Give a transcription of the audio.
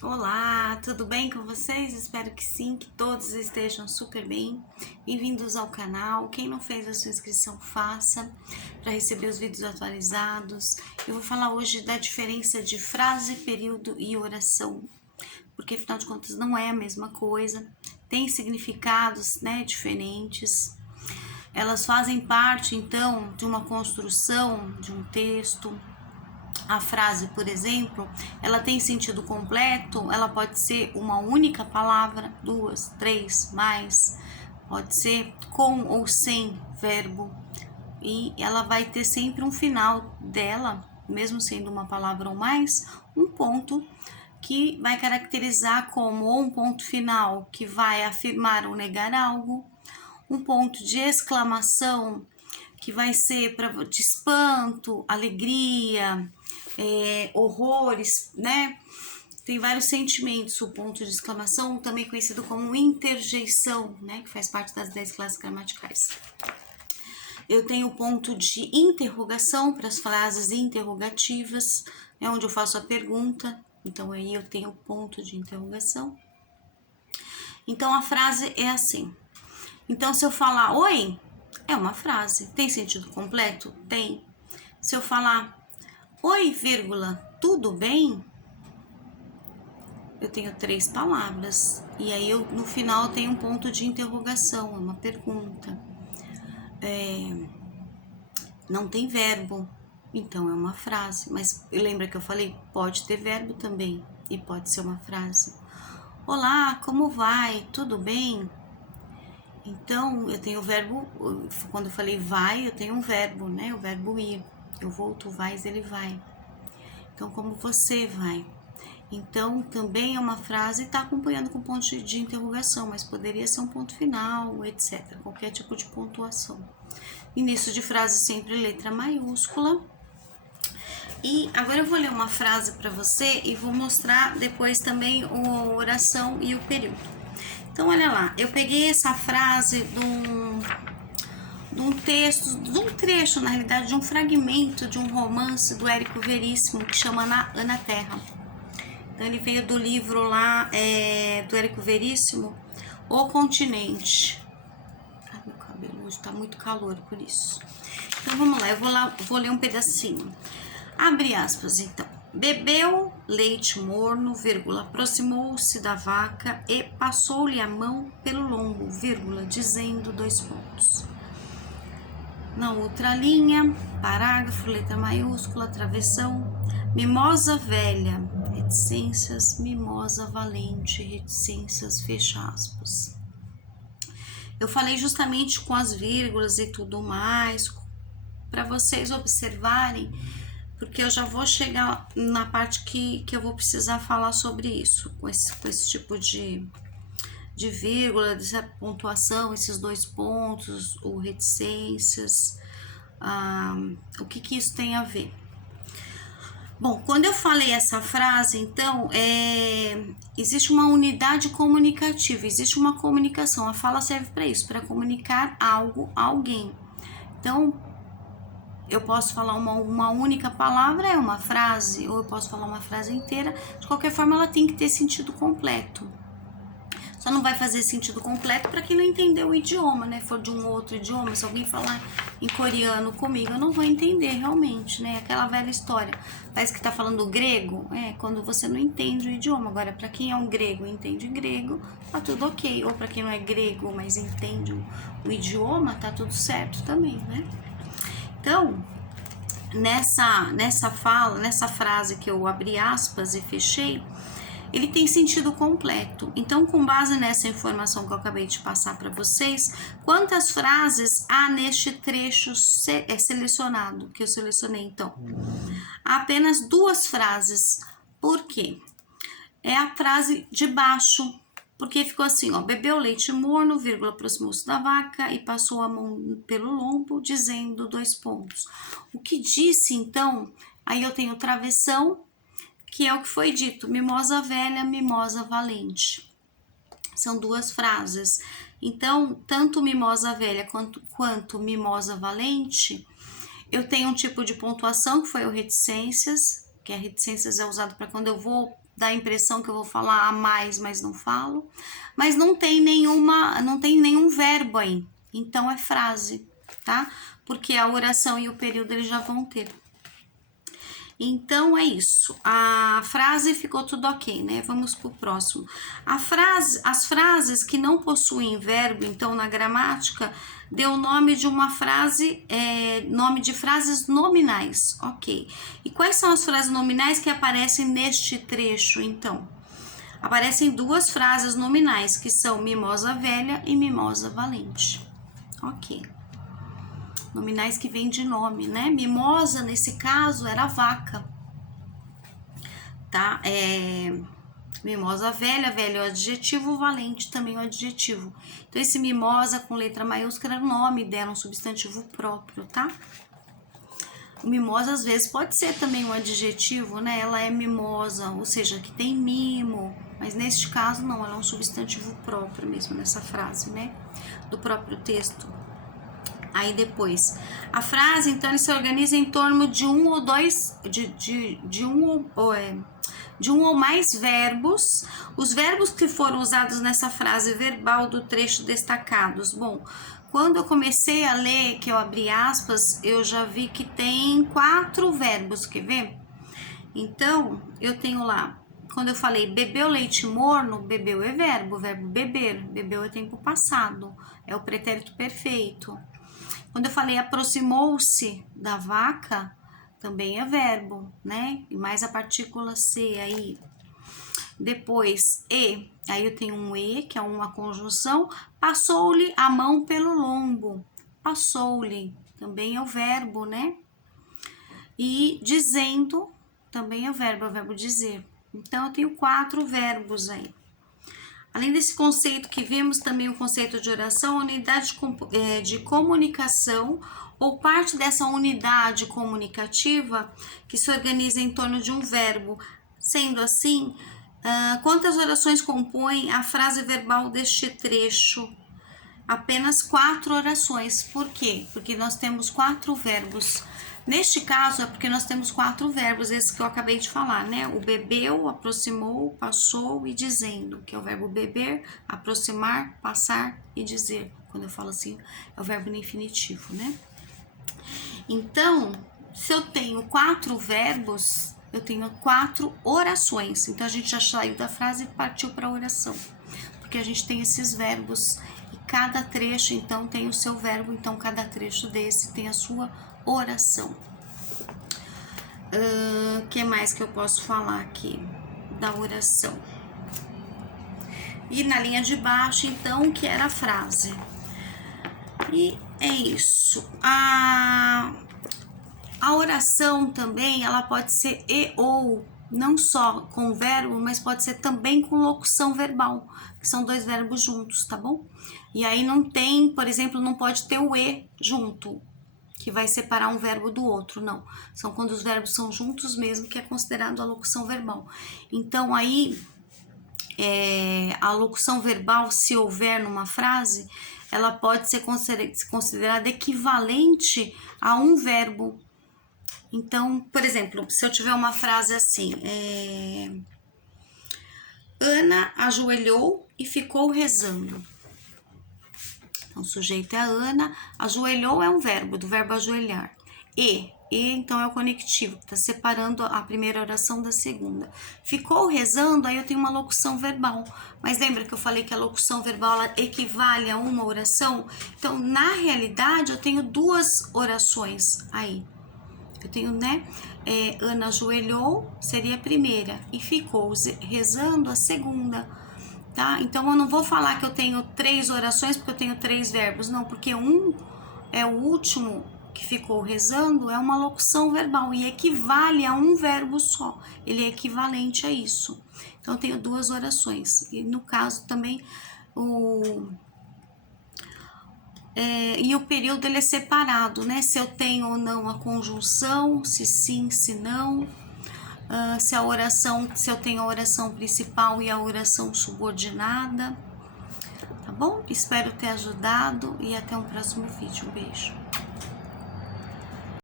Olá, tudo bem com vocês? Espero que sim, que todos estejam super bem. Bem-vindos ao canal. Quem não fez a sua inscrição, faça para receber os vídeos atualizados. Eu vou falar hoje da diferença de frase, período e oração, porque afinal de contas não é a mesma coisa, tem significados, diferentes. Elas fazem parte então de uma construção de um texto. A frase, por exemplo, ela tem sentido completo, ela pode ser uma única palavra, duas, três, mais, pode ser com ou sem verbo, e ela vai ter sempre um final dela, mesmo sendo uma palavra ou mais, um ponto que vai caracterizar como ou um ponto final que vai afirmar ou negar algo, um ponto de exclamação que vai ser de espanto, alegria, horrores, né? Tem vários sentimentos. O ponto de exclamação, também conhecido como interjeição, né? Que faz parte das 10 classes gramaticais. Eu tenho o ponto de interrogação para as frases interrogativas, é onde eu faço a pergunta. Então aí eu tenho o ponto de interrogação. Então a frase é assim. Então se eu falar oi, é uma frase. Tem sentido completo? Tem. Se eu falar oi, vírgula, tudo bem? Eu tenho 3 palavras. E aí eu no final tenho um ponto de interrogação, uma pergunta. Não tem verbo, então é uma frase. Mas lembra que eu falei? Pode ter verbo também e pode ser uma frase. Olá, como vai? Tudo bem? Então eu tenho o verbo, quando eu falei vai, eu tenho um verbo, né? O verbo ir. Eu vou, tu vais, ele vai. Então, como você vai? Então, também é uma frase e está acompanhando com ponto de interrogação, mas poderia ser um ponto final, etc. Qualquer tipo de pontuação. Início de frase sempre letra maiúscula. E agora eu vou ler uma frase para você e vou mostrar depois também a oração e o período. Então, olha lá, eu peguei essa frase de um texto, de um trecho, na realidade, de um fragmento de um romance do Érico Veríssimo que chama Ana Terra. Então, ele veio do livro lá do Érico Veríssimo, O Continente. Ai, meu cabelo hoje tá muito calor, por isso. Então, vamos lá, vou ler um pedacinho. Abre aspas, então. Bebeu leite morno, vírgula, aproximou-se da vaca e passou-lhe a mão pelo lombo, vírgula, dizendo 2 pontos. Na outra linha, parágrafo, letra maiúscula, travessão, mimosa velha, reticências, mimosa valente, reticências, fecha aspas. Eu falei justamente com as vírgulas e tudo mais, para vocês observarem, porque eu já vou chegar na parte que eu vou precisar falar sobre isso, com esse tipo de vírgula, dessa pontuação, esses 2 pontos, ou reticências, o que isso tem a ver. Bom, quando eu falei essa frase, então, existe uma unidade comunicativa, existe uma comunicação, a fala serve para isso, para comunicar algo a alguém. Então, eu posso falar uma única palavra, é uma frase, ou eu posso falar uma frase inteira, de qualquer forma ela tem que ter sentido completo. Só não vai fazer sentido completo para quem não entendeu o idioma, né? For de um outro idioma, se alguém falar em coreano comigo, eu não vou entender realmente, né? Aquela velha história. Parece que tá falando grego, quando você não entende o idioma. Agora, para quem é um grego e entende grego, tá tudo ok. Ou para quem não é grego, mas entende o idioma, tá tudo certo também, né? Então, nessa frase que eu abri aspas e fechei, ele tem sentido completo. Então, com base nessa informação que eu acabei de passar para vocês, quantas frases há neste trecho selecionado, que eu selecionei então? Há apenas 2 frases. Por quê? É a frase de baixo, porque ficou assim, ó, bebeu leite morno, vírgula, aproximou-se da vaca e passou a mão pelo lombo, dizendo 2 pontos. O que disse, então, aí eu tenho travessão, que é o que foi dito, mimosa velha, mimosa valente. São 2 frases. Então, tanto mimosa velha quanto mimosa valente, eu tenho um tipo de pontuação, que foi o reticências, porque a reticências é usado para quando eu vou dar a impressão que eu vou falar a mais, mas não falo. Mas não tem nenhum verbo aí, então é frase, tá? Porque a oração e o período eles já vão ter. Então é isso. A frase ficou tudo ok, né? Vamos pro próximo. As frases que não possuem verbo, então na gramática, deu nome de uma frase, nome de frases nominais, ok. E quais são as frases nominais que aparecem neste trecho, então? Aparecem duas frases nominais, que são mimosa velha e mimosa valente, ok. Nominais que vêm de nome, né? Mimosa, nesse caso, era vaca, tá? Mimosa velha, velho é o adjetivo, valente também é o adjetivo. Então, esse mimosa com letra maiúscula era o nome dela, um substantivo próprio, tá? O mimosa, às vezes, pode ser também um adjetivo, né? Ela é mimosa, ou seja, que tem mimo, mas neste caso, não, ela é um substantivo próprio mesmo nessa frase, né? Do próprio texto. Aí depois, a frase, então, ele se organiza em torno de um ou dois, de um ou mais verbos. Os verbos que foram usados nessa frase verbal do trecho destacados. Bom, quando eu comecei a ler, que eu abri aspas, eu já vi que tem 4 verbos, quer ver? Então, eu tenho lá, quando eu falei bebeu leite morno, bebeu é verbo, o verbo beber, bebeu é tempo passado, é o pretérito perfeito. Quando eu falei aproximou-se da vaca, também é verbo, né? E mais a partícula C aí. Depois, aí eu tenho um e, que é uma conjunção. Passou-lhe a mão pelo lombo. Passou-lhe, também é o verbo, né? E dizendo, também é o verbo dizer. Então, eu tenho 4 verbos aí. Além desse conceito que vimos, também o conceito de oração, unidade de comunicação ou parte dessa unidade comunicativa que se organiza em torno de um verbo. Sendo assim, quantas orações compõem a frase verbal deste trecho? Apenas 4 orações. Por quê? Porque nós temos 4 verbos. Neste caso, é porque nós temos 4 verbos, esses que eu acabei de falar, né? O bebeu, aproximou, passou e dizendo, que é o verbo beber, aproximar, passar e dizer. Quando eu falo assim, é o verbo no infinitivo, né? Então, se eu tenho 4 verbos, eu tenho 4 orações. Então, a gente já saiu da frase e partiu para a oração. Porque a gente tem esses verbos e cada trecho, então, tem o seu verbo. Então, cada trecho desse tem a sua oração. Que mais que eu posso falar aqui da oração? E na linha de baixo, então, que era a frase. E é isso. A oração também, ela pode ser e ou, não só com verbo, mas pode ser também com locução verbal, que são 2 verbos juntos, tá bom? E aí não tem, por exemplo, não pode ter o e junto, que vai separar um verbo do outro, não. São quando os verbos são juntos mesmo, que é considerado a locução verbal. Então, aí, a locução verbal, se houver numa frase, ela pode ser considerada equivalente a um verbo. Então, por exemplo, se eu tiver uma frase assim, Ana ajoelhou e ficou rezando. Então, o sujeito é a Ana, ajoelhou é um verbo, do verbo ajoelhar. E então é o conectivo, que está separando a primeira oração da segunda. Ficou rezando, aí eu tenho uma locução verbal. Mas lembra que eu falei que a locução verbal ela equivale a uma oração? Então, na realidade, eu tenho 2 orações aí. Eu tenho, né? Ana ajoelhou, seria a primeira, e ficou rezando a segunda. Tá? Então, eu não vou falar que eu tenho 3 orações porque eu tenho 3 verbos, não, porque um é o último que ficou rezando, é uma locução verbal e equivale a um verbo só, ele é equivalente a isso. Então, eu tenho 2 orações, e no caso também, e o período ele é separado, né? Se eu tenho ou não a conjunção, se sim, se não. Se eu tenho a oração principal e a oração subordinada, tá bom? Espero ter ajudado e até um próximo vídeo. Um beijo.